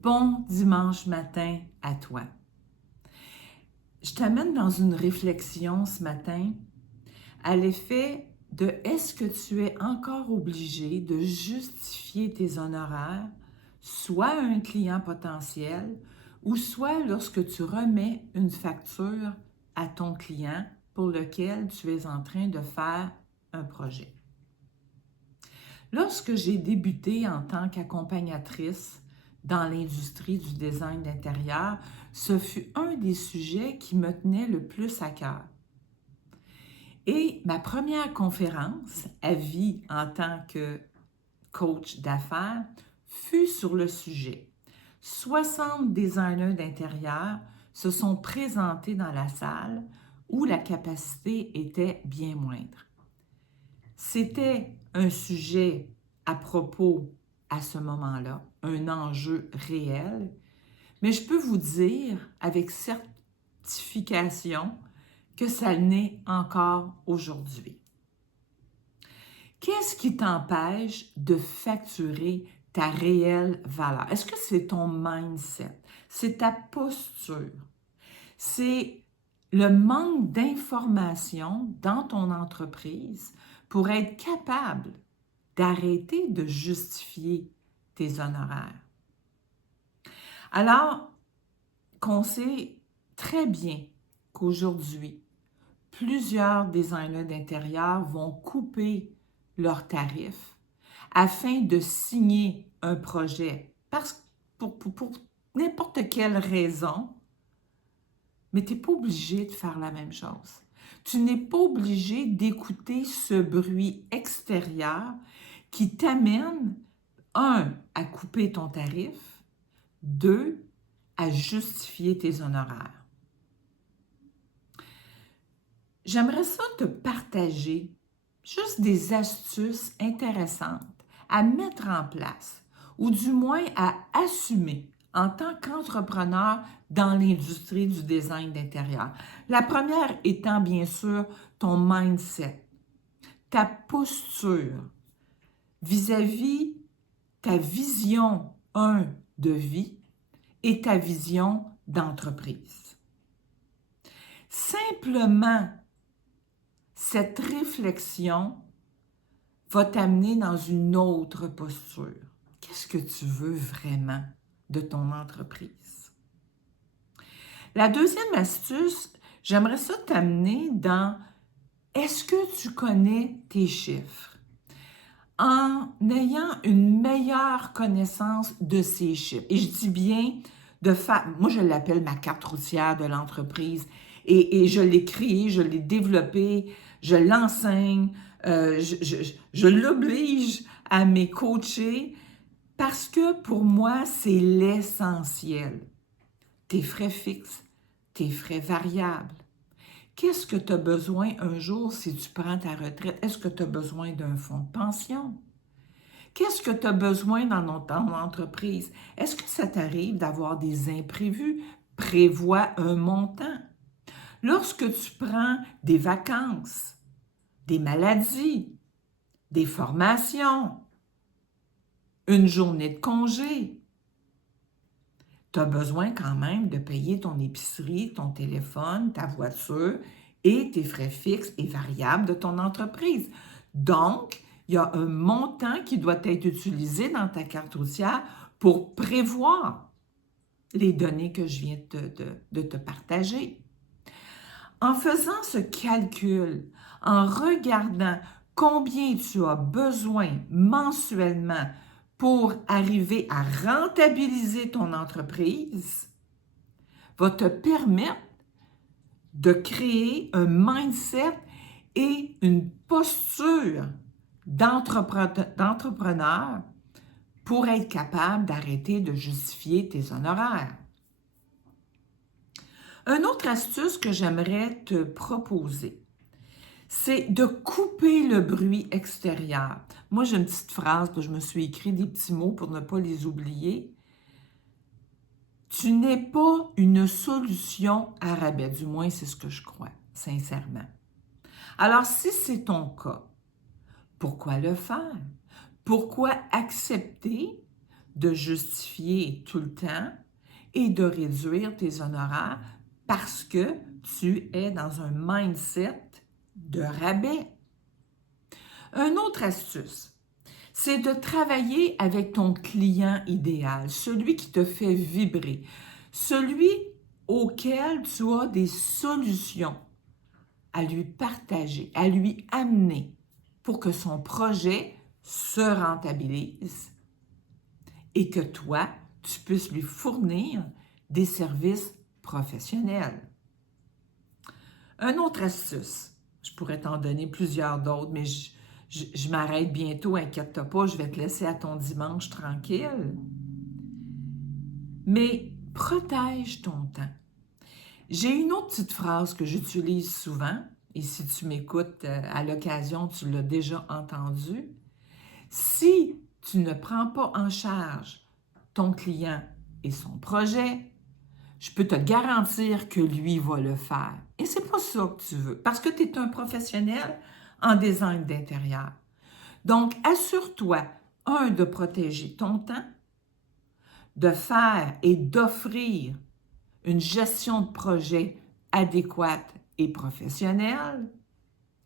Bon dimanche matin à toi. Je t'amène dans une réflexion ce matin à l'effet de est-ce que tu es encore obligé de justifier tes honoraires, soit à un client potentiel ou soit lorsque tu remets une facture à ton client pour lequel tu es en train de faire un projet. Lorsque j'ai débuté en tant qu'accompagnatrice dans l'industrie du design d'intérieur, ce fut un des sujets qui me tenait le plus à cœur. Et ma première conférence à vie en tant que coach d'affaires fut sur le sujet. 60 designers d'intérieur se sont présentés dans la salle où la capacité était bien moindre. C'était un sujet à propos à ce moment-là, un enjeu réel, mais je peux vous dire avec certification que ça l'est encore aujourd'hui. Qu'est-ce qui t'empêche de facturer ta réelle valeur? Est-ce que c'est ton mindset? C'est ta posture? C'est le manque d'information dans ton entreprise pour être capable d'arrêter de justifier tes honoraires. Alors qu'on sait très bien qu'aujourd'hui, plusieurs designers d'intérieur vont couper leurs tarifs afin de signer un projet pour n'importe quelle raison, mais tu n'es pas obligé de faire la même chose. Tu n'es pas obligé d'écouter ce bruit extérieur qui t'amène, un, à couper ton tarif, deux, à justifier tes honoraires. J'aimerais ça te partager juste des astuces intéressantes à mettre en place ou du moins à assumer en tant qu'entrepreneur dans l'industrie du design d'intérieur. La première étant bien sûr ton mindset, ta posture vis-à-vis ta vision, de vie et ta vision d'entreprise. Simplement, cette réflexion va t'amener dans une autre posture. Qu'est-ce que tu veux vraiment de ton entreprise? La deuxième astuce, j'aimerais ça t'amener dans est-ce que tu connais tes chiffres? En ayant une meilleure connaissance de ces chiffres, et je dis bien de faire, moi je l'appelle ma carte routière de l'entreprise, et je l'ai créée, je l'ai développée, je l'enseigne, je l'oblige à mes coachés parce que pour moi, c'est l'essentiel. Tes frais fixes, tes frais variables. Qu'est-ce que tu as besoin un jour si tu prends ta retraite? Est-ce que tu as besoin d'un fonds de pension? Qu'est-ce que tu as besoin dans ton entreprise? Est-ce que ça t'arrive d'avoir des imprévus? Prévois un montant. Lorsque tu prends des vacances, des maladies, des formations, une journée de congé, tu as besoin quand même de payer ton épicerie, ton téléphone, ta voiture et tes frais fixes et variables de ton entreprise. Donc, il y a un montant qui doit être utilisé dans ta carte routière pour prévoir les données que je viens de te partager. En faisant ce calcul, en regardant combien tu as besoin mensuellement pour arriver à rentabiliser ton entreprise, va te permettre de créer un mindset et une posture d'entrepreneur pour être capable d'arrêter de justifier tes honoraires. Une autre astuce que j'aimerais te proposer, c'est de couper le bruit extérieur. Moi, j'ai une petite phrase, je me suis écrit des petits mots pour ne pas les oublier. Tu n'es pas une solution à rabais, du moins c'est ce que je crois, sincèrement. Alors, si c'est ton cas, pourquoi le faire? Pourquoi accepter de justifier tout le temps et de réduire tes honoraires parce que tu es dans un mindset de rabais. Une autre astuce, c'est de travailler avec ton client idéal, celui qui te fait vibrer, celui auquel tu as des solutions à lui partager, à lui amener pour que son projet se rentabilise et que toi, tu puisses lui fournir des services professionnels. Une autre astuce, je pourrais t'en donner plusieurs d'autres, mais je m'arrête bientôt, inquiète-toi pas, je vais te laisser à ton dimanche tranquille. Mais protège ton temps. J'ai une autre petite phrase que j'utilise souvent, et si tu m'écoutes à l'occasion, tu l'as déjà entendue. Si tu ne prends pas en charge ton client et son projet, je peux te garantir que lui va le faire. Et c'est pas ça que tu veux, parce que tu es un professionnel en design d'intérieur. Donc, assure-toi, de protéger ton temps, de faire et d'offrir une gestion de projet adéquate et professionnelle,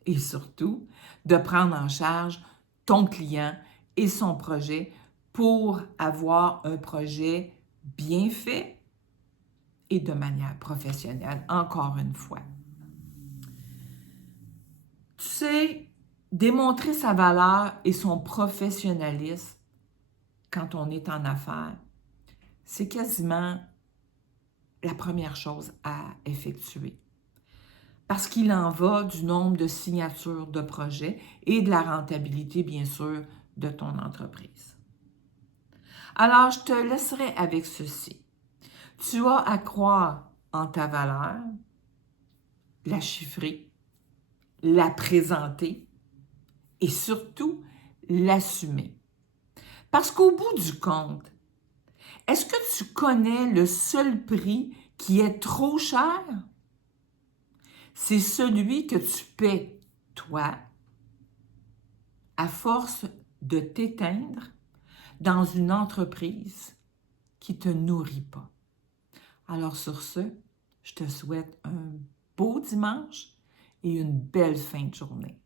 et surtout, de prendre en charge ton client et son projet pour avoir un projet bien fait et de manière professionnelle, encore une fois. Tu sais, démontrer sa valeur et son professionnalisme quand on est en affaires, c'est quasiment la première chose à effectuer. Parce qu'il en va du nombre de signatures de projets et de la rentabilité, bien sûr, de ton entreprise. Alors, je te laisserai avec ceci. Tu as à croire en ta valeur, la chiffrer, la présenter et surtout l'assumer. Parce qu'au bout du compte, est-ce que tu connais le seul prix qui est trop cher? C'est celui que tu paies, toi, à force de t'éteindre dans une entreprise qui ne te nourrit pas. Alors sur ce, je te souhaite un beau dimanche et une belle fin de journée.